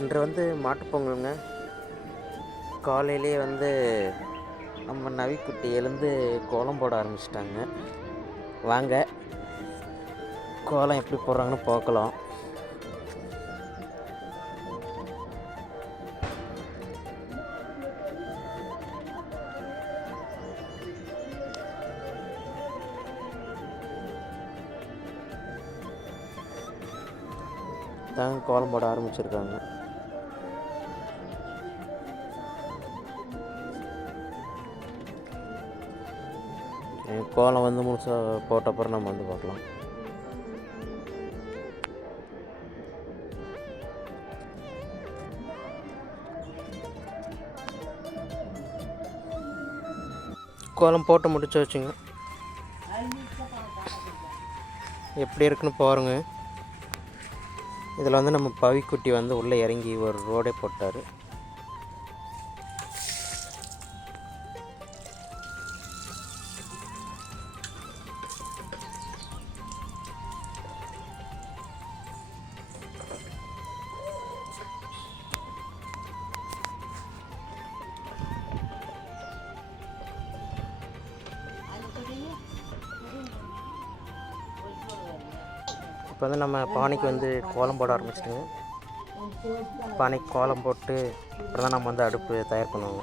இன்று வந்து மாட்டுப்பொங்கலுங்க காலையிலே வந்து நம்ம நவிக்குட்டி எழுந்து கோலம் போட ஆரம்பிச்சிட்டாங்க. வாங்க கோலம் எப்படி போடுறாங்கன்னு பார்க்கலாம். தாங்க கோலம் போட ஆரம்பிச்சிருக்காங்க. கோலம் வந்து முழுசாக போட்டப்புறம் நம்ம வந்து பார்க்கலாம். கோலம் போட்டு முடிச்சு வச்சுங்க. எப்படி இருக்குன்னு பாருங்கள் இதில் வந்து நம்ம பவிக்குட்டி வந்து உள்ளே இறங்கி ஒரு ரோடே போட்டார். இப்போ வந்து நம்ம பானைக்கு வந்து கோலம் போட ஆரம்பிச்சிட்டோங்க. பானைக்கு கோலம் போட்டு அப்புறம் தான் நம்ம வந்து அடுப்பு தயார் பண்ணுவோங்க.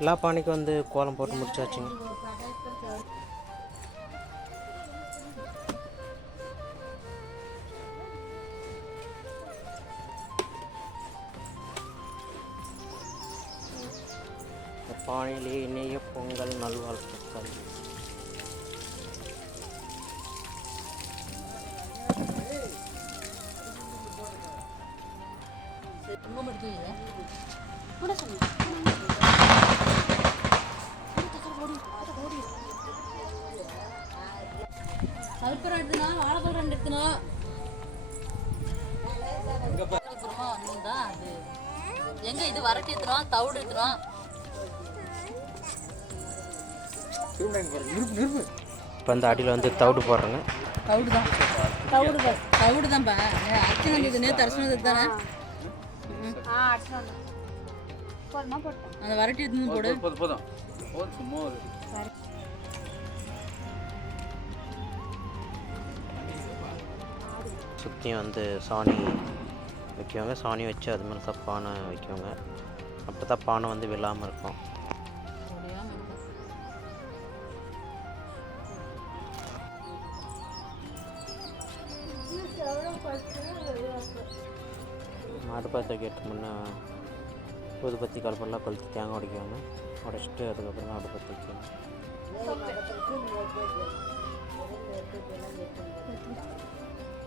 எல்லா பானைக்கும் வந்து கோலம் போட்டு முடிச்சாச்சுங்க. வாழைப்பழம் ரெண்டு எடுத்துனா அப்புறமா வந்தா அது எங்க இது வரட்டி எடுத்துனா தவிடு எடுத்துனா இப்போ அந்த அடியில் வந்து தவிடு போடுறேங்க. தவிடு தான் தவிடு தான் தவிடு தான்ப்பா அர்ச்சனை வந்தது நேற்று அர்ச்சனை வந்தது. தானே அந்த வரட்டி எடுத்து போடு. போதும் போதும் சும்மா சுற்றியும் வந்து சாணி வைக்குவாங்க சாணி வச்சு அது மேலே தான் பானை வைக்குவாங்க. அப்போ தான் பானை வந்து விழாமல் இருக்கும். மாட்டு பாத்திரம் கேட்டு முன்னே ஊதுபத்தி கலப்பெல்லாம் கொளுத்து தேங்காய் உடைக்குவாங்க. உடைச்சிட்டு அதுக்கப்புறம் தான் அடுப்பத்தை வைக்குவாங்க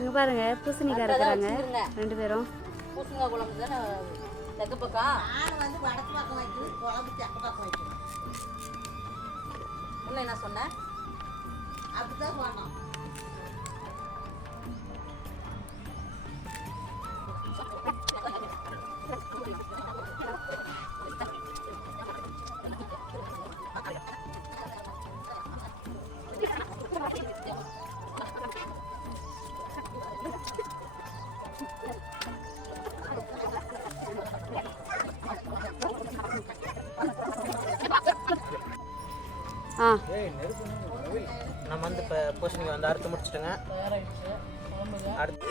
இங்கே பாருங்க பூசணிக்காய் இருக்கிறாங்க. ரெண்டு பேரும். பூசணிக்காய் குழம்பு தானே தெற்கு பக்கம்? ஆடு வந்து வடக்கு பக்கம் வைக்குது குழம்பு தெற்கு பக்கம் வைக்குது. முன்ன என்ன சொன்னேன். அப்படிதான் போனோம் ஆ. நம்ம வந்து இப்போ பூசணிக்காய் வந்து அறுத்து முடிச்சிட்டோங்க. அடுத்து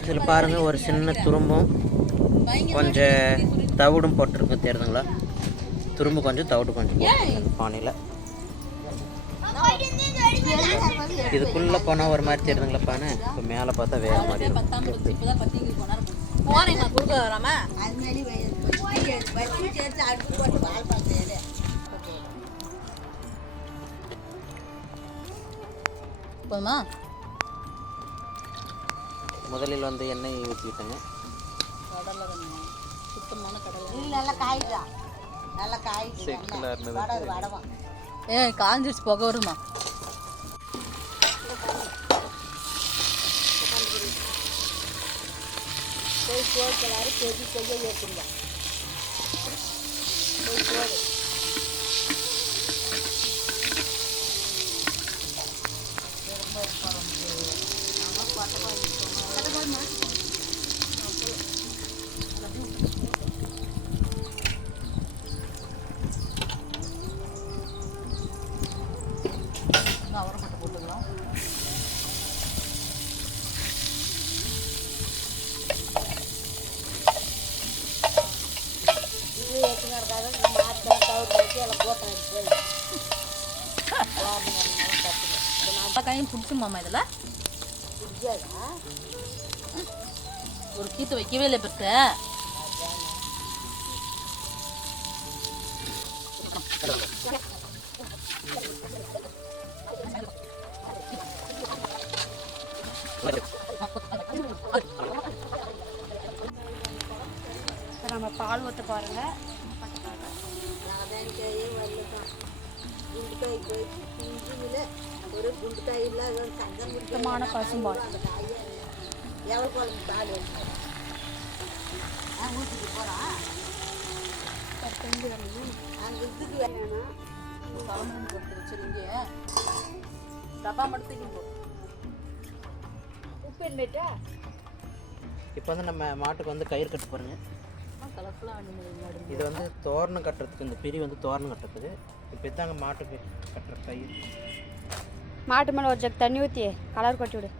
இதில் பாருங்கள் ஒரு சின்ன துரும்பும் கொஞ்சம் தவிடும் போட்டிருக்கு. தெரியுதுங்களா? துரும்பு கொஞ்சம் தவிடு கொஞ்சம் பானையில். இதுக்குள்ளே போனால் ஒரு மாதிரி தெரியுதுங்களா பானை? இப்போ மேலே பார்த்தா வேறு மாதிரி இருக்கும் போதுமா? முதலில் வந்து எண்ணெய் ஊற்றிக்கிட்டேங்க கடலை சுத்தமான கடலை நல்லா காய்தா நல்லா காய்ச்சி வடை வடவா. ஏ காஞ்சிருச்சு புகை வருமா? போய் சோறுக்கலாரு பெரிய செய்ய ஏற்றுங்க போய் சோறு இன்னும் அவரைப்பட்டு போட்டுக்கலாம் இது ஏற்றுங்க இருக்காது மாற்ற தவிர வச்சு எல்லாம் போட்டேன் போய் வெங்காயம் கையும் பிடிச்சுமாம்மா இதில்? ஒரு கீத்து வைக்கவே இல்லை பெருசு. நம்ம பால் ஊற்ற பாருங்க நாதானிக்காயே வரலதான் குண்டுக்காய் போய் பிஞ்சுல சுத்தமான பசும்பால். எவ்வளோ குழம்பு பால் ஊற்றிட்டு போகிறான் அங்கே இதுக்கு வேணும். தலைமுறை கொடுத்து வச்சிருங்க டப்பா மட்டும் தூக்கி போ. உப்பு என்னட்டா இப்போ வந்து நம்ம மாட்டுக்கு வந்து கயிறு கட்டு பாருங்க. இது வந்து தோரணம் கட்டுறதுக்கு இந்த பிரி வந்து தோரணம் கட்டுறதுக்கு. இப்போ இதாங்க மாட்டுக்கு கட்டுற கயிறு. மாட்டு மேலே ஒரு ஜக் தண்ணி ஊற்றி கலர் கொட்டி விடு.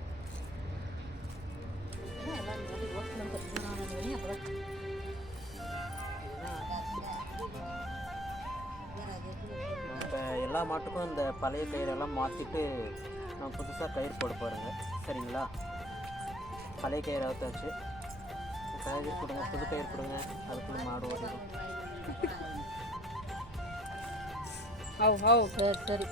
எல்லா மாட்டுக்கும் இந்த பழைய கயிறெல்லாம் மாற்றிட்டு நம்ம புதுசாக கயிறு போட போகிறோங்க சரிங்களா? பழைய கயிறு அவுத்தாச்சு. கயிறு கொடுங்க புது கயிறு கொடுங்க. அதுக்குள்ள மாடு ஓடிடும். ஹவு ஹவு சரி சரி.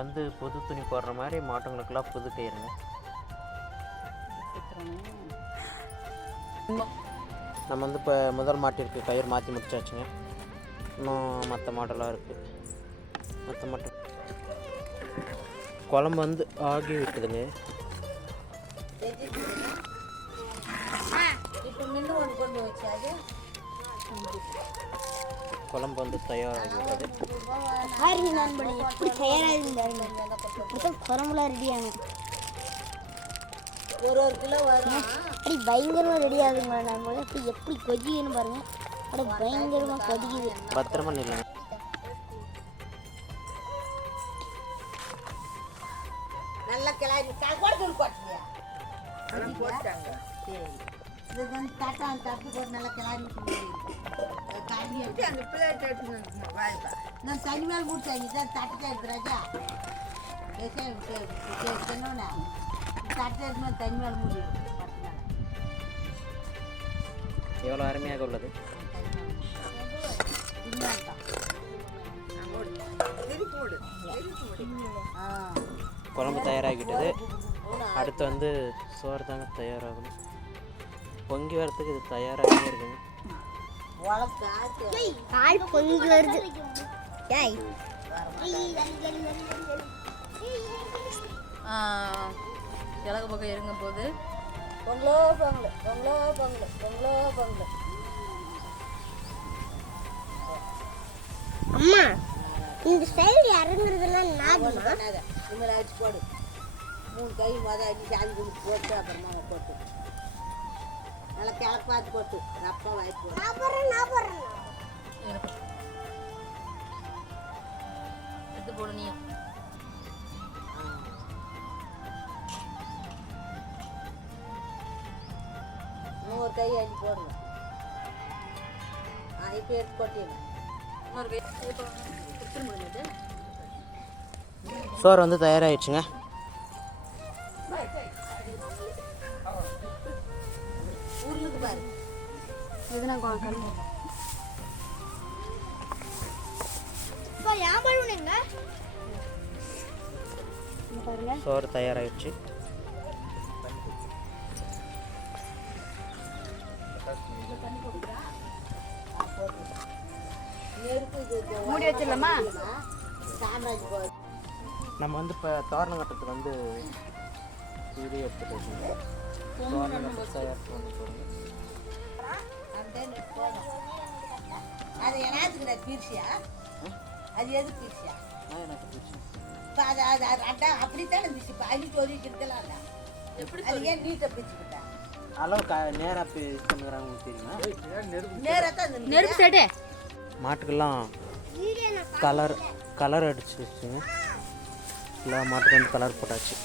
வந்து புது துணி போடுற மாதிரி மாட்டுங்களுக்கெல்லாம் புது கயிறுங்க. நம்ம வந்து இப்போ முதல் மாட்டிற்கு கயிறு மாற்றி முடிச்சாச்சுங்க. இன்னும் மற்ற மாடெல்லாம் இருக்குது மற்ற மாட்டு குழம்பு வந்து ஆகி விட்டுதுங்க. இப்போ மின்னு ஒன்று கொண்டு வச்சாது குழம்பு வந்து தயாராகி விட்டது பாருங்க நண்பனே எப்படி தயாராக இப்படிதான் குழம்புலாம் ரெடி ஆகும் ஒரு ஒரு கிலோ வரும்? அப்படி பயங்கரமாக ரெடி ஆகுதுங்க நண்பர்களே? எப்படி கொதிக்குதுன்னு பாருங்க. அப்படி பயங்கரமாக கொதிக்குது. பத்திரமா நில்லுங்க. இது வந்து தட்டை அந்த தட்டு போட்டு நல்லா கிளறி தண்ணி அந்த பிளேட் எடுத்து நான் தண்ணி மேலே முடிச்சாங்க இதான் தட்டை எடுத்துறாஜா சொன்னோன்னே. தட்டை எடுத்து தண்ணி மேலே மூடி எவ்வளோ அருமையாக உள்ளது. ஆ. குழம்பு தயாராகிவிட்டது அடுத்து வந்து சோறு தாங்க தயாராகணும். பொங்கி வரத்துக்கு இது தயாராகவே இருக்குங்க கால் பொங்கி வருது. ஏய். ஆ, கிழக்கு பக்கம் இறங்க போது. பொங்கலோ பொங்கல் பொங்கலோ பொங்கல் பொங்கலோ பொங்கல். அம்மா இந்த சைடு இனிமேல் அடிச்சு போடு. மூணு கை மொதல் அடிச்சு சாமி கும்பிட்டு போட்டு அப்புறமா போட்டு. நல்லா கிழக்கு பார்த்து போட்டு. ரப்பா வாய்ப்பு எடுத்து போடு நீ ஒரு கை அள்ளி போடுங்க ஆ இப்போ எடுத்து கொட்டிடுங்க இன்னொரு கை. இப்போ கொடுத்துட முடிஞ்சது சோறு வந்து தயாராகிடுச்சுங்க எதுனா கல் சோறு தயாராகிடுச்சு இது மூடி வச்சிடலாமா? நம்ம வந்து இப்போ தோரணம் கட்டுறதுக்கு வந்து வீடியோ எடுத்துகிட்டு இருக்கோம் தோரணம் தயார் பண்ணி பீர்ச்சியா? நான் எனக்கு பிடிச்சி இப்போ அது அது அது அதான் அப்படித்தானே இருந்துச்சு. இப்போ அள்ளி சொல்லிட்டு இருக்கலாம் எப்படி அது ஏன் நீட்டை பிரிச்சுக்கிட்டா? அளவு க நேராக பண்ணுறாங்க உங்களுக்கு தெரியுமா? நேராக தான் இருந்துச்சு. நெருப்பு செட்டு. மாட்டுக்கெல்லாம் கலர் கலர் அடிச்சு வச்சுங்க. எல்லா மாட்டுக்கு வந்து கலர் போட்டாச்சு.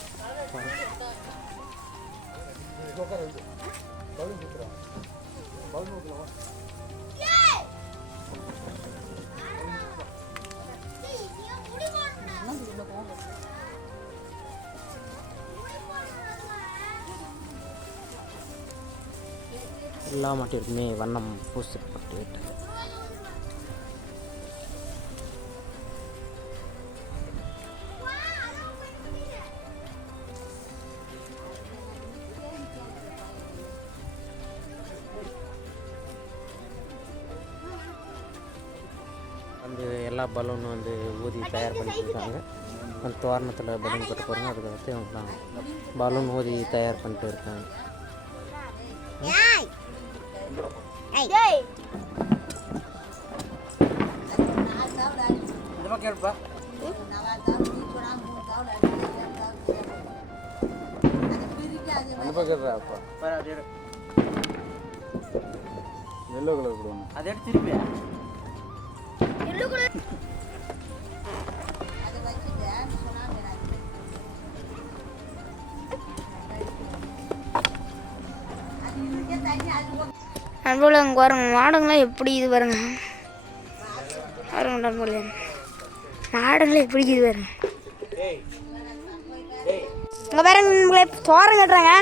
எல்லா மாட்டிற்குமே வண்ணம் பூசப்பட்டு விட்டது. வந்து எல்லா பலூனும் வந்து ஊதி தயார் பண்ணிட்டு இருக்காங்க அந்த தோரணத்தில் பலூன் கட்ட போகிறாங்க அதுக்கு வந்து அவங்க பலூன் ஊதி தயார் பண்ணிட்டு இருக்காங்க. அப்பா. எல்லோ கலர் அதை எடுத்து அங்கே பாருங்க மாடுங்களாம் எப்படி இது பாருங்க. பாருங்க நண்பர்களே மாடுங்களாம் எப்படி இது பாருங்க இங்கே பாருங்க நண்பர்களே தோரம் கட்டுறாங்க.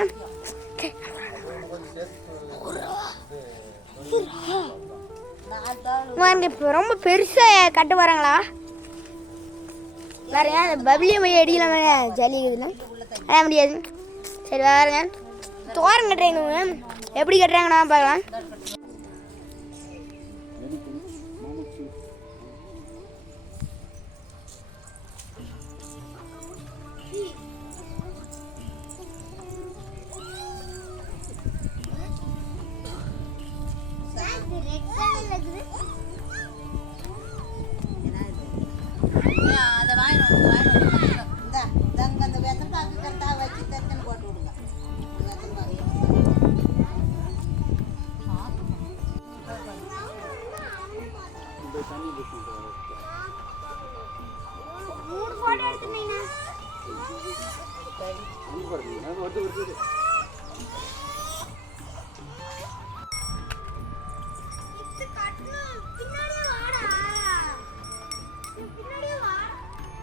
இப்போ ரொம்ப பெருசாக கட்டு வராங்களா பாருங்க அந்த பப்ளியை போய் அடிக்கலாமே ஜல்லி இருக்குதுன்னு அட முடியாது. சரி பாருங்க தோரம் கட்டுறாங்க எப்படி கட்டுறாங்கண்ணா பார்க்கலாம்.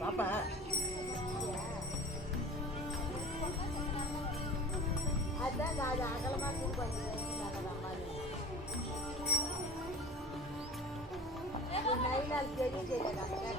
பாப்பா அதான் அது அகலமாக கொடுப்பாங்க நைனால் பெரிய செய்யறாங்க அப்படி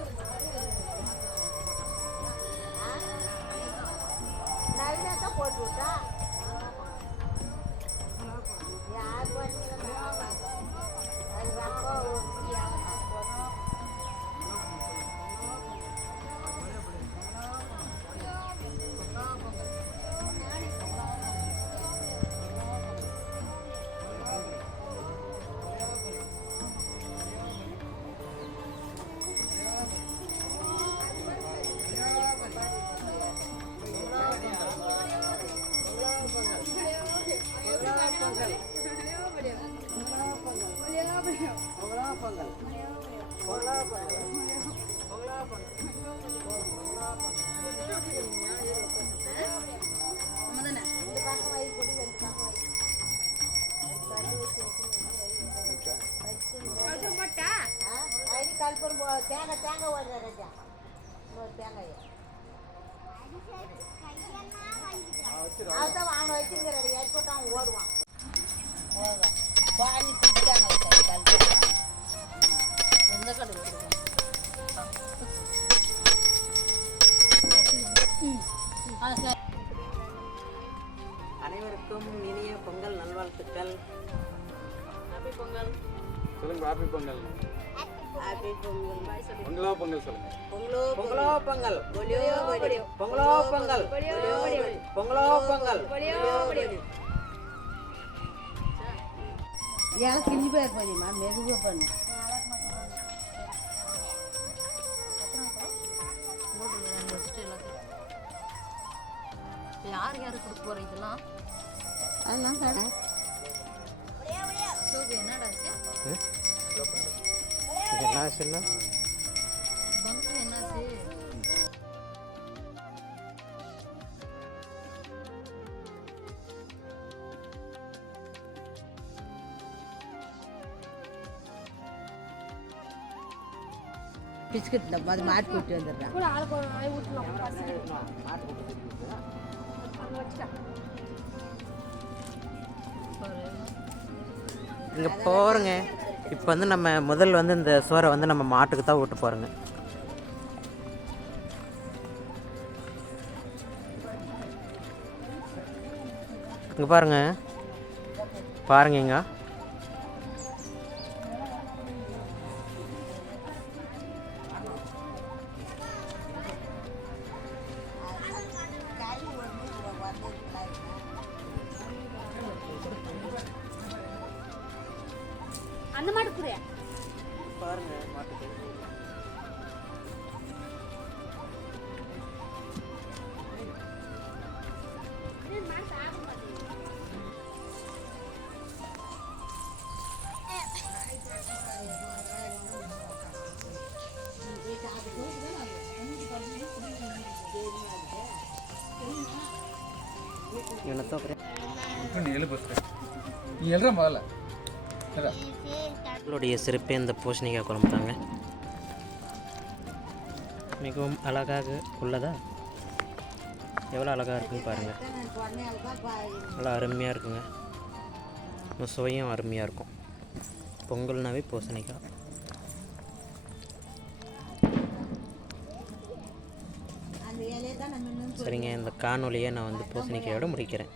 தேங்காய் தேங்காய் ஓடுற ராஜா இன்னொரு தேங்காய் அதுதான் வாங்க வச்சிருக்கிறாரு ஏற்பட்டு அவன் ஓடுவான். குடிச்சாங்க கல்பூரம் எந்த கடை அனைவருக்கும் இனிய பொங்கல் நல்வாழ்த்துக்கள் ஹாப்பி பொங்கல் சொல்லுங்க. Happy Pongal happy Pongal. பொங்கலோ பொங்கல். சொல்லுங்க பொங்கலோ. பொங்கலோ பொங்கல். பொங்கலோ பொங்கல். பொங்கலோ பொங்கல். இலை கிஞ்சி போய் போதியம்மா மெதுவாக பண்ணு. யார் யாருக்கு கொடுக்க போற இதெல்லாம்? அதெல்லாம் கடை. என்னடா ஆச்சு? என்ன? ஆச்சுன்னா பங்கு என்னாச்சு பிஸ்கட் அது மாட்டி விட்டு வந்துடுறான். இங்கே போகிறோங்க இப்போ வந்து நம்ம முதல் வந்து இந்த சோறை வந்து நம்ம மாட்டுக்கு தான் ஊட்ட போகிறோங்க இங்கே பாருங்க. பாருங்க இங்க. எழுறா. உங்களுடைய சிறப்பே இந்த பூசணிக்காய் குழம்பு தாங்க மிகவும் அழகாக உள்ளதா? எவ்வளோ அழகாக இருக்குன்னு பாருங்கள் நல்லா அருமையாக இருக்குங்க. சுவையும் அருமையாக இருக்கும். பொங்கல்னாவே பூசணிக்காய். சரிங்க இந்த காணொலியை நான் வந்து பூசணிக்கையோடு முடிக்கிறேன்.